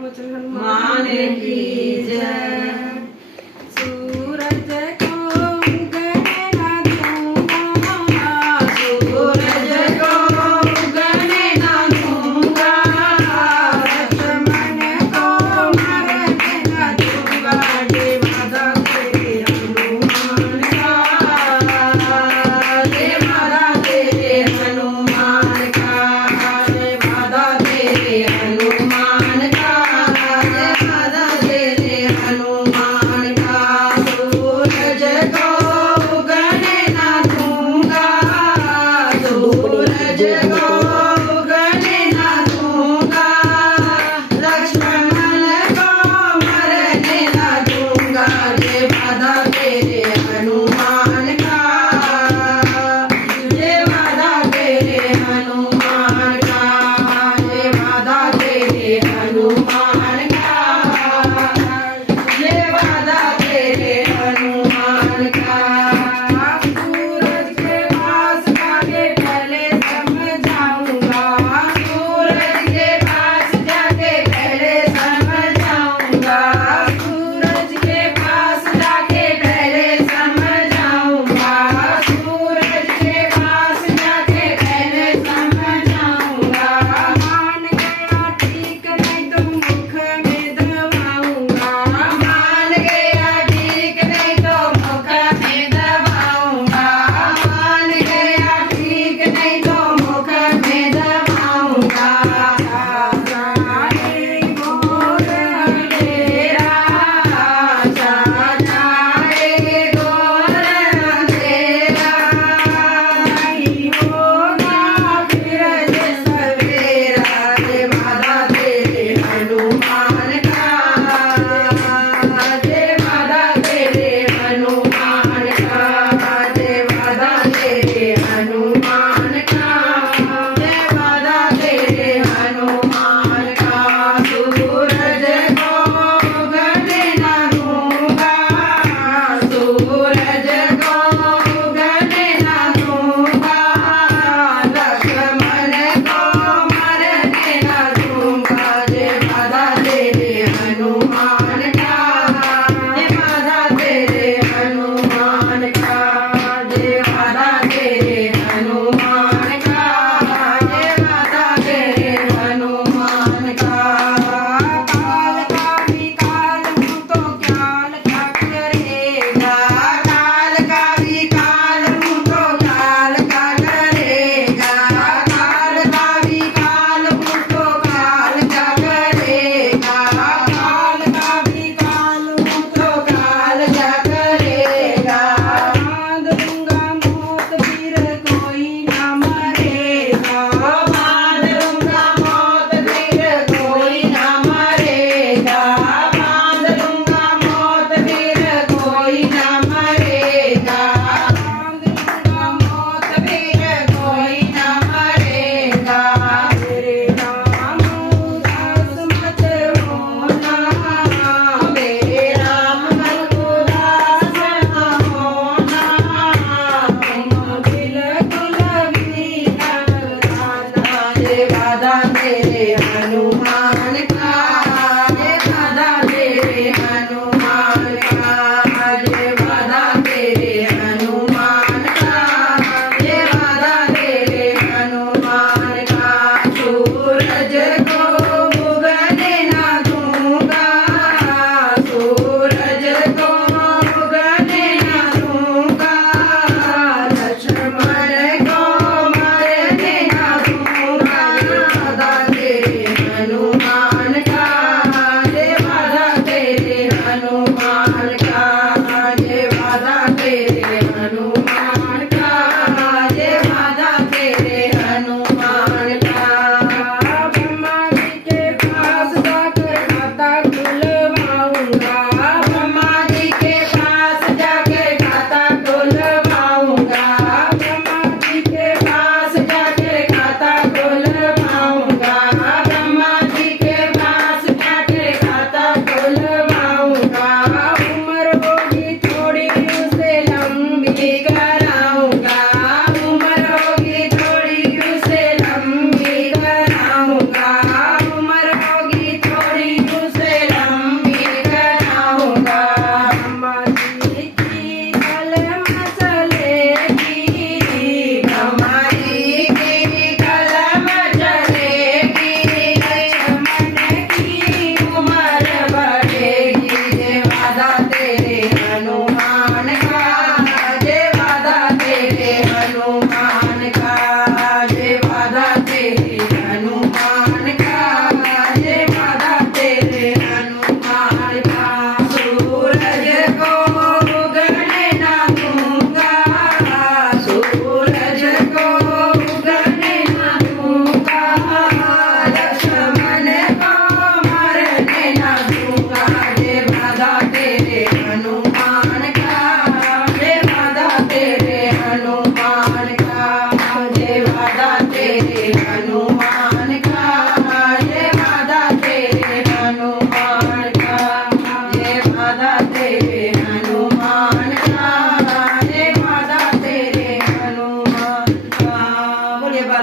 वचन हनुमान की जय। सूरज को उगने ना दूंगा, सूरज को उगने ना दूंगा, लक्ष्मण को मरने ना दूंगा। ये वादा तेरे हनुमान का, ये वादा तेरे हनुमान का, ये वादा तेरे हनुमान का, ये वादा तेरे हनुमान का। सूरज को उगने ना दूंगा, सूरज को उगने ना दूंगा, लक्ष्मण को मरने ना दूंगा। ये वादा तेरे हनुमान का, ये वादा तेरे हनुमान का, ये वादा तेरे हनुमान का, ये वादा तेरे हनुमान का। सूरज के पास जाके पहले समझाऊंगा, सूरज के पास जाके पहले समझाऊंगा, सूरज के पास जाके पहले समझाऊंगा, सूरज के पास जाके पहले समझाऊंगा। मान गया ठीक नहीं तो मुख में दबाऊंगा, मान गया ठीक नहीं तो मुख में दबाऊंगा, मान गया ठीक नहीं तो मुख में दबाऊंगा। जाए गोर अंधेरा जाए घोर अंधेरा, नहीं होगा फिर सवेरा। ये वादा तेरे हनुमान